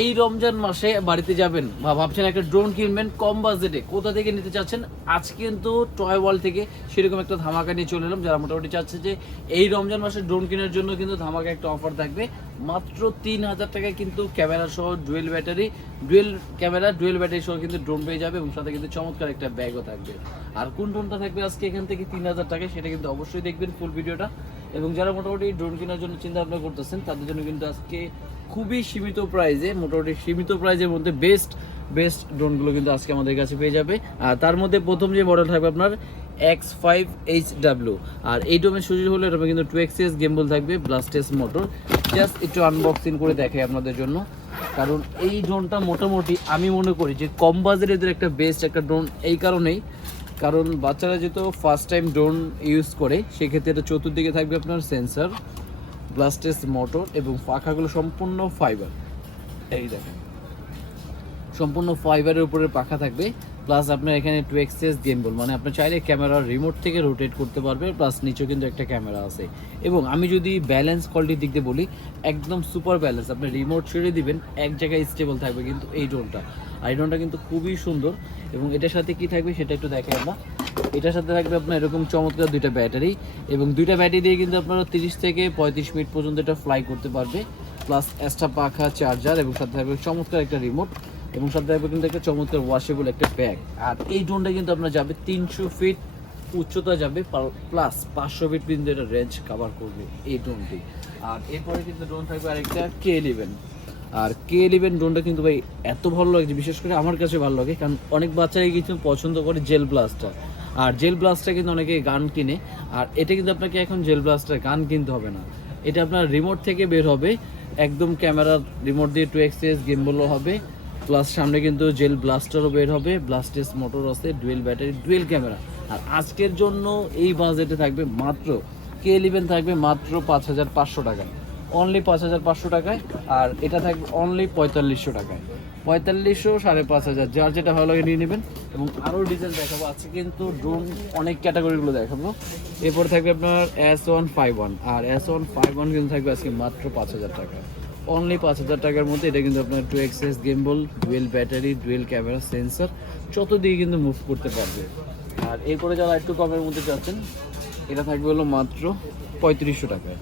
এই রমজান মাসে বাড়িতে যাবেন বা ভাবছেন একটা ড্রোন কিনবেন কম বাজেটে, কোথা থেকে নিতে চাচ্ছেন? আজ কিন্তু টয় ওয়ার্ল্ড থেকে সেরকম একটা ধামাকা নিয়ে চলে এলাম। যারা মোটামুটি চাচ্ছে যে এই রমজান মাসে ড্রোন কেনার জন্য কিন্তু ধামাকা একটা অফার থাকবে। মাত্র 3,000 টাকায় কিন্তু ক্যামেরা সহ ডুয়েল ব্যাটারি সহ কিন্তু ড্রোন পেয়ে যাবে এবং সাথে কিন্তু চমৎকার একটা ব্যাগও থাকবে। আর কোন ড্রোনটা থাকবে আজকে এখান থেকে 3,000 টাকায়, সেটা কিন্তু অবশ্যই দেখবেন ফুল ভিডিওটা। এবং যারা মোটামুটি ড্রোন কেনার জন্য চিন্তা ভাবনা করতেছেন তাদের জন্য কিন্তু আজকে খুবই সীমিত প্রাইজে, মোটামুটি সীমিত প্রাইজের মধ্যে বেস্ট ড্রোনগুলো কিন্তু আজকে আমাদের কাছে পেয়ে যাবে। আর তার মধ্যে প্রথম যে মডেল থাকবে আপনার X5HW। আর এই ড্রোনের সুযোগ হলো এটা কিন্তু 2xs গেমবল থাকবে, ব্লাস্টেস মোটর। জাস্ট একটু আনবক্সিং করে দেখাই আপনাদের জন্য, কারণ এই ড্রোনটা মোটামুটি আমি মনে করি যে কম বাজেটের একটা বেস্ট একটা ড্রোন। এই কারণেই, কারণ বাচ্চারা যেহেতু ফার্স্ট টাইম ড্রোন ইউজ করে, সেক্ষেত্রে এটা চতুর্দিকে থাকবে আপনার সেন্সার, ব্লাস্টেস মোটর এবং পাখাগুলো সম্পূর্ণ ফাইবার। এই দেখেন সম্পূর্ণ ফাইবারের উপরে পাখা থাকবে, প্লাস আপনার এখানে 2xs গেমবল, মানে আপনি চাইলে ক্যামেরার রিমোট থেকে রোটেট করতে পারবে, প্লাস নিচেও কিন্তু একটা ক্যামেরা আছে। এবং আমি যদি ব্যালেন্স কোয়ালিটির দিক দিয়ে বলি, একদম সুপার ব্যালেন্স। আপনি রিমোট ছেড়ে দিবেন, এক জায়গায় স্টেবল থাকবে কিন্তু এই ড্রোনটা। আর এই ড্রোনটা কিন্তু খুবই সুন্দর। এবং এটার সাথে কি থাকবে সেটা একটু দেখাই আমরা। এটার সাথে থাকবে আপনার এরকম চমৎকার দুইটা ব্যাটারি, এবং দুইটা ব্যাটারি দিয়ে কিন্তু আপনারা 30 থেকে 35 মিনিট পর্যন্ত এটা ফ্লাই করতে পারবে, প্লাস এক্সট্রা পাখা, চার্জার, এবং সাথে থাকবে চমৎকার একটা রিমোট, এবং সাথে থাকবে কিন্তু একটা চমৎকার ওয়াশেবল একটা ব্যাগ। আর এই ড্রোনটা কিন্তু আপনার যাবে 300 ফিট উচ্চতা যাবে, প্লাস 500 ফিট কিন্তু এটা রেঞ্জ কভার করবে এই ড্রোনটি। আর এরপরে কিন্তু ড্রোন থাকবে আরেকটা K11। আর K11 ড্রোনটা কিন্তু ভাই এত ভালো লাগে, বিশেষ করে আমার কাছে ভালো লাগে, কারণ অনেক বাচ্চারাই কিন্তু পছন্দ করে জেল ব্লাস্টার। আর জেল ব্লাস্টার কিন্তু অনেকে গান কিনে, আর এটা কিন্তু আপনাকে এখন জেল ব্লাস্টার গান কিনতে হবে না, এটা আপনার রিমোট থেকে বের হবে, একদম ক্যামেরার রিমোট দিয়ে 2xs গেমবলও হবে, প্লাস সামনে কিন্তু জেল ব্লাস্টারও বের হবে, ব্লাস্টেস মোটর আছে, ডুয়েল ব্যাটারি, ডুয়েল ক্যামেরা। আর আজকের জন্য এই বাজেটে থাকবে মাত্র K11 থাকবে মাত্র 5,500 টাকায়, অনলি 5,500 টাকায়। আর এটা থাকবে অনলি 4500 টাকায়, 4500, 5,500, যার যেটা ভালো লাগে নিয়ে নেবেন। এবং আরও ডিজাইন দেখাবো আজকে, কিন্তু ড্রোন অনেক ক্যাটাগরিগুলো দেখাবো। এরপরে থাকবে আপনার S151। আর S151 কিন্তু থাকবে আজকে মাত্র 5,000 টাকা, অনলি 5,000 টাকার মধ্যে। এটা কিন্তু আপনার 2xs gimbal, dual battery, dual camera, sensor, চতুর্দিকে কিন্তু মুভ করতে পারবে। আর এরপরে যারা একটু কমের মধ্যে চাচ্ছেন, এটা থাকবে হলো মাত্র 3500 টাকায়।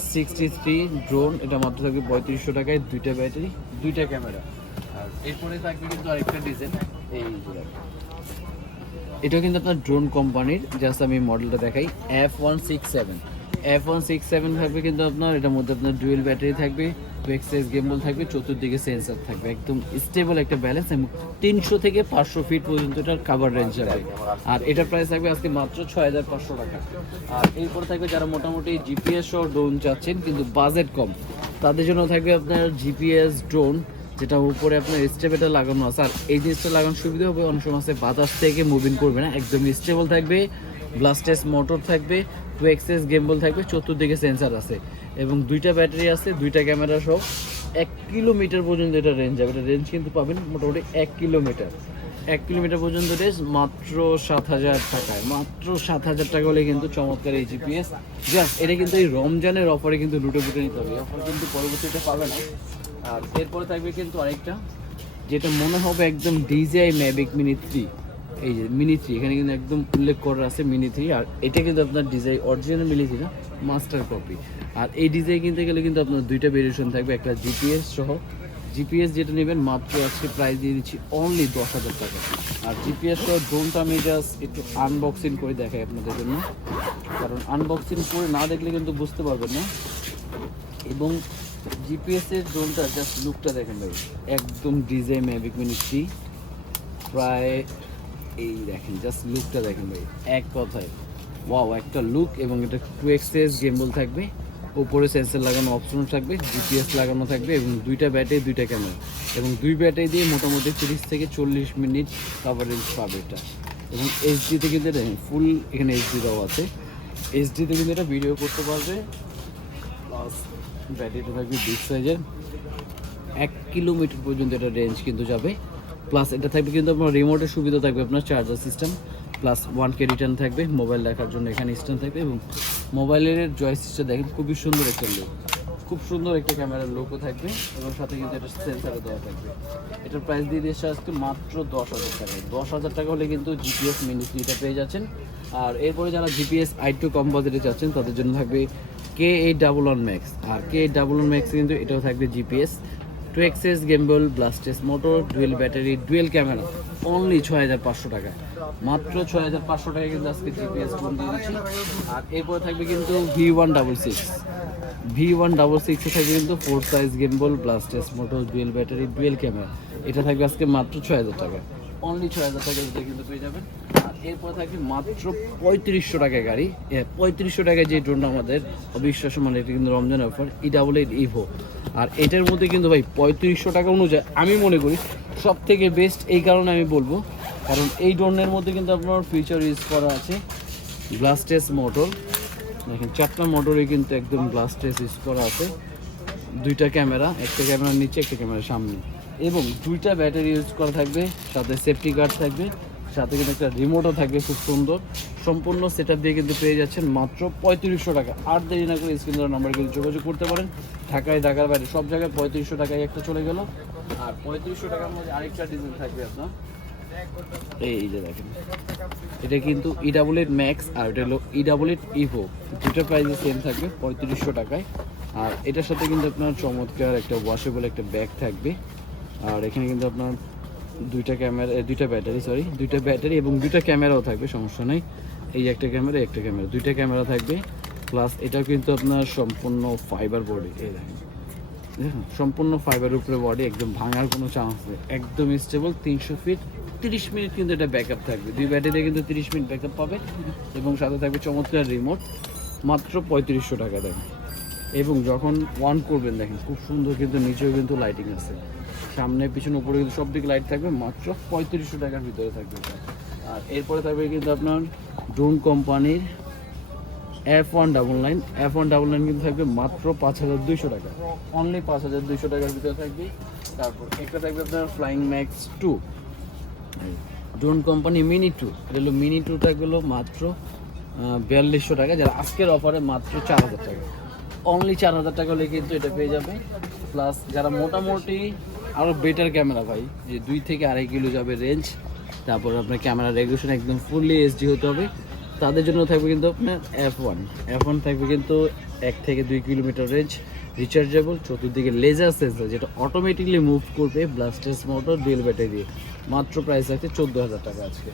H63 ড্রোন, এটা মাত্র থাকবে 3500 টাকায়, দুইটা ব্যাটারি, দুইটা ক্যামেরা। আর এরপরে থাকবে কিন্তু আরেকটা ডিজাইন, এই এটা কিন্তু আপনার ড্রোন কোম্পানির, জাস্ট আমি মডেলটা দেখাই, F167 থাকবে কিন্তু আপনার। এটার মধ্যে আপনার ডুয়েল ব্যাটারি থাকবে, 2xs গেমবল থাকবে, চতুর্দিকে সেন্সার থাকবে, একদম স্টেবল একটা ব্যালেন্স, এবং 300 থেকে 500 ফিট পর্যন্ত এটার কাভার রেঞ্জ যাবে। আর এটার প্রাইস থাকবে আজকে মাত্র 6,500 টাকা। আর এরপর থাকবে যারা মোটামুটি জিপিএস সহ ড্রোন চাচ্ছেন কিন্তু বাজেট কম, তাদের জন্য থাকবে আপনার জিপিএস ড্রোন, যেটা উপরে আপনার স্টেপেটা লাগানো আছে। আর এই জিনিসটা লাগানোর সুবিধা হবে, অনেক সময় আছে বাতাস থেকে মুভিং করবে না, একদম স্টেবল থাকবে, ব্লাস্টেস মোটর থাকবে, 2xs গেমবল থাকবে, চতুর্দিকে সেন্সার আছে, এবং দুইটা ব্যাটারি আছে, দুইটা ক্যামেরা সহ 1 কিলোমিটার পর্যন্ত এটা রেঞ্জ যাবে। এটা রেঞ্জ কিন্তু পাবেন মোটামুটি 1 কিলোমিটার পর্যন্ত রেঞ্জ, মাত্র 7,000 টাকায়, মাত্র 7,000 টাকা হলে কিন্তু চমৎকার এই জিপিএস। জাস্ট এটা কিন্তু এই রমজানের অফারে কিন্তু লুটে নিতে হবে, অফার কিন্তু পরবর্তীতে পাবে না। আর এরপরে থাকবে কিন্তু আরেকটা, যেটা মনে হবে একদম DJI Mavic Mini 3। এই যে Mini 3 এখানে কিন্তু একদম উল্লেখ করা আছে Mini 3। আর এটা কিন্তু আপনার DJI অরিজিনাল Mini 3 না, মাস্টার কপি। আর এই DJI কিনতে গেলে কিন্তু আপনার দুইটা ভেরিয়েশন থাকবে, একটা জিপিএস সহ। জিপিএস যেটা নেবেন মাত্র আজকে প্রাইস দিয়ে দিচ্ছি অনলি 10,000 টাকা। আর জিপিএস সহ ড্রোনটা আমি জাস্ট একটু আনবক্সিং করে দেখাই আপনাদের জন্য, কারণ আনবক্সিং করে না দেখলে কিন্তু বুঝতে পারবেন না। এবং জিপিএস এর ড্রোনটা জাস্ট লুকটা দেখেন ভাই, একদম DJI Mavic Mini 3 প্রায়, এই দেখেন জাস্ট লুকটা দেখেন ভাই, এক কথায় ওয়াও একটা লুক। এবং এটা 2xs গেমবল থাকবে, উপরে সেন্সর লাগানো অপশন থাকবে, জিপিএস লাগানো থাকবে, এবং দুইটা ব্যাটারি, দুইটা ক্যামেরা, এবং দুই ব্যাটারি দিয়ে মোটামুটি 30 থেকে 40 মিনিট কাভারেজ পাবে এটা। এবং এইচডিতে কিন্তু দেখেন ফুল, এখানে এইচডি দেওয়া আছে, এইচডিতে কিন্তু এটা ভিডিও করতে পারবে, প্লাস ব্যাটারিটা থাকবে বিগ সাইজের, 1 কিলোমিটার পর্যন্ত এটা রেঞ্জ কিন্তু যাবে। প্লাস এটা থাকবে কিন্তু আপনার রিমোটের সুবিধা থাকবে, আপনার charger system, plus 1K return থাকবে, মোবাইল রাখার জন্য এখানে স্ট্যান্ড থাকবে, এবং মোবাইলের জয়স্টিকটা দেখেন খুবই সুন্দর একটা লুক, খুব সুন্দর একটা ক্যামেরার লোগো থাকবে এবং সাথে কিন্তু এটা সেন্সারও দেওয়া থাকবে। এটার প্রাইস দিয়ে দিয়েছে আজকে মাত্র 10,000 টাকায়। 10,000 টাকা হলে কিন্তু জিপিএস মিনি 3টা পেয়ে যাচ্ছেন। আর এরপরে যারা জিপিএস i2 কম্পোজিটে যাচ্ছেন তাদের জন্য থাকবে K811 Max। আর K811 Max কিন্তু এটাও থাকবে জিপিএস, 2xs গেমবল, ব্লাস্টেস motor, dual battery, dual camera, only 6,500 টাকায়। মাত্র 6,500 টাকায় কিন্তু আজকে জিপিএস ফোন দিয়ে দিচ্ছি। আর এরপরে থাকবে কিন্তু V166 এ থাকবে কিন্তু 4 সাইজ গেমবল, ব্লাস্টেস motor, dual battery, dual camera. এটা থাকবে আজকে মাত্র 6,000 টাকা, অনলি 6,000 টাকার ভিতরে কিন্তু পেয়ে যাবেন। আর এরপর থাকবে মাত্র 3500 টাকায় গাড়ি। 3500 টাকায় যে ড্রোনটা আমাদের অবিশ্বাস্য, মানে এটা কিন্তু রমজান অফার, E88 ইভো। আর এটার মধ্যে কিন্তু ভাই 3500 টাকা অনুযায়ী আমি মনে করি সব থেকে বেস্ট। এই কারণে আমি বলবো, কারণ এই ড্রোনের মধ্যে কিন্তু আপনার ফিচার ইউজ করা আছে ব্লাস্টেস মোটর। দেখেন 4টা মোটরে কিন্তু একদম ব্লাস্টেস ইউজ করা আছে, 2টা ক্যামেরা, একটা ক্যামেরার নিচে একটা ক্যামেরার সামনে, এবং 2টা ব্যাটারি ইউজ করা থাকবে, সাথে সেফটি গার্ড থাকবে, সাথে কিন্তু একটা রিমোটও থাকবে খুব সুন্দর। সম্পূর্ণ সেটআপ দিয়ে কিন্তু পেয়ে যাচ্ছেন মাত্র 3500 টাকা। আর দেরি না করে স্ক্রিন দেওয়ার নাম্বার কিন্তু যোগাযোগ করতে পারেন। ঢাকায়, ঢাকার বাইরে সব জায়গায় 3500 টাকায় একটা চলে গেল। আর 3500 টাকার মধ্যে আরেকটা ডিজাইন থাকবে আপনার, এই যে দেখেন, এটা কিন্তু E88 ম্যাক্স আর এটা হলো E88 ইভো। দুটো প্রাইসে সেম থাকবে 3500 টাকায়। আর এটার সাথে কিন্তু আপনার চমৎকার একটা ওয়াশেবল একটা ব্যাগ থাকবে। আর এখানে কিন্তু আপনার 2টা ক্যামেরা, 2টা ব্যাটারি এবং 2টা ক্যামেরাও থাকবে, সমস্যা নেই। এই একটা ক্যামেরা, একটা ক্যামেরা, 2টা ক্যামেরা থাকবে। প্লাস এটাও কিন্তু আপনার সম্পূর্ণ ফাইবার বডি, এই দেখেন সম্পূর্ণ ফাইবার উপরে বডি, একদম ভাঙার কোনো চান্স নেই, একদম স্টেবল। 300 ফিট 30 মিনিট কিন্তু এটা ব্যাকআপ থাকবে, 2 ব্যাটারিতে কিন্তু 30 মিনিট ব্যাকআপ পাবে। এবং সাথে থাকবে চমৎকার রিমোট, মাত্র 3500 টাকা দেবে। এবং যখন অন করবেন দেখেন খুব সুন্দর কিন্তু নিচেও কিন্তু লাইটিং আছে, সামনে পিছনে উপরে কিন্তু সব দিকে লাইট থাকবে, মাত্র 3500 টাকার ভিতরে থাকবে এটা। আর এরপরে থাকবে কিন্তু আপনার ড্রোন কোম্পানির F199 কিন্তু থাকবে মাত্র 5200 টাকা, অনলি 5200 টাকার ভিতরে থাকবে। তারপর একটা থাকবে আপনার flying max 2, drone company mini 2। এটা হলো মিনি 2টা গেলো মাত্র 4200 টাকা, যারা আজকের অফারে মাত্র 4000 টাকা, অনলি 4000 টাকা হলে কিন্তু এটা পেয়ে যাবে। প্লাস যারা মোটামুটি আরও বেটার ক্যামেরা ভাই, যে 2 থেকে 2.5 কিলো যাবে রেঞ্জ, তারপর আপনার ক্যামেরা রেগুলেশন একদম ফুললি এইচডি হতে হবে, তাদের জন্য থাকবে কিন্তু আপনার F1 থাকবে কিন্তু 1 থেকে 2 কিলোমিটার রেঞ্জ, রিচার্জেবল, চতুর্দিকে লেজার সেন্সর যেটা অটোমেটিকলি মুভ করবে, ব্লাস্টেস মোটর, ডুয়েল ব্যাটারি দিয়ে। মাত্র প্রাইস আছে 14,000 টাকা আজকে।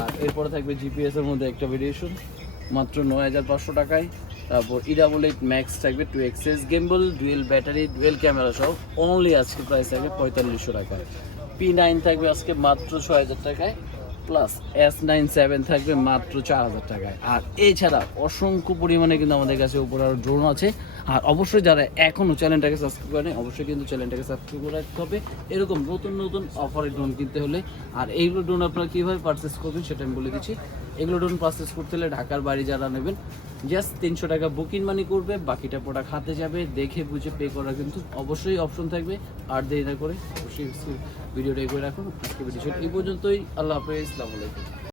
আর এরপরে থাকবে জিপিএস এর মধ্যে একটা ভেরিয়েশন মাত্র 9,500 টাকায়। তারপর E88 ম্যাক্স থাকবে, 2xs gimbal, dual battery, dual camera সহ, অনলি আজকে প্রাইস থাকবে 4500 টাকায়। P9 থাকবে আজকে মাত্র 6000 টাকায়। প্লাস S97 থাকবে মাত্র 4000 টাকায়। আর এছাড়া অসংখ্য পরিমাণে কিন্তু আমাদের কাছে উপরে আরও ড্রোন আছে। আর অবশ্যই যারা এখনও চ্যানেলটাকে সাবস্ক্রাইব করেনি, অবশ্যই কিন্তু চ্যানেলটাকে সাবস্ক্রাইব করে রাখতে হবে এরকম নতুন নতুন অফারের ড্রোন কিনতে হলে। আর এইগুলো ড্রোন আপনারা কীভাবে পারচেস করবেন সেটা আমি বলে দিচ্ছি। এগুলো ড্রোন পারচেস করতে হলে ঢাকার বাইরে যারা নেবেন জাস্ট 300 টাকা বুকিং মানি করবে, বাকিটা প্রোডাক্ট হাতে যাবে, দেখে বুঝে পে করা কিন্তু অবশ্যই অপশন থাকবে। আর দেরি না করে অবশ্যই ভিডিওটা করে রাখুন। আজকে ভিডিও এই পর্যন্তই। আল্লাহ হাফেজ, আসসালামু আলাইকুম।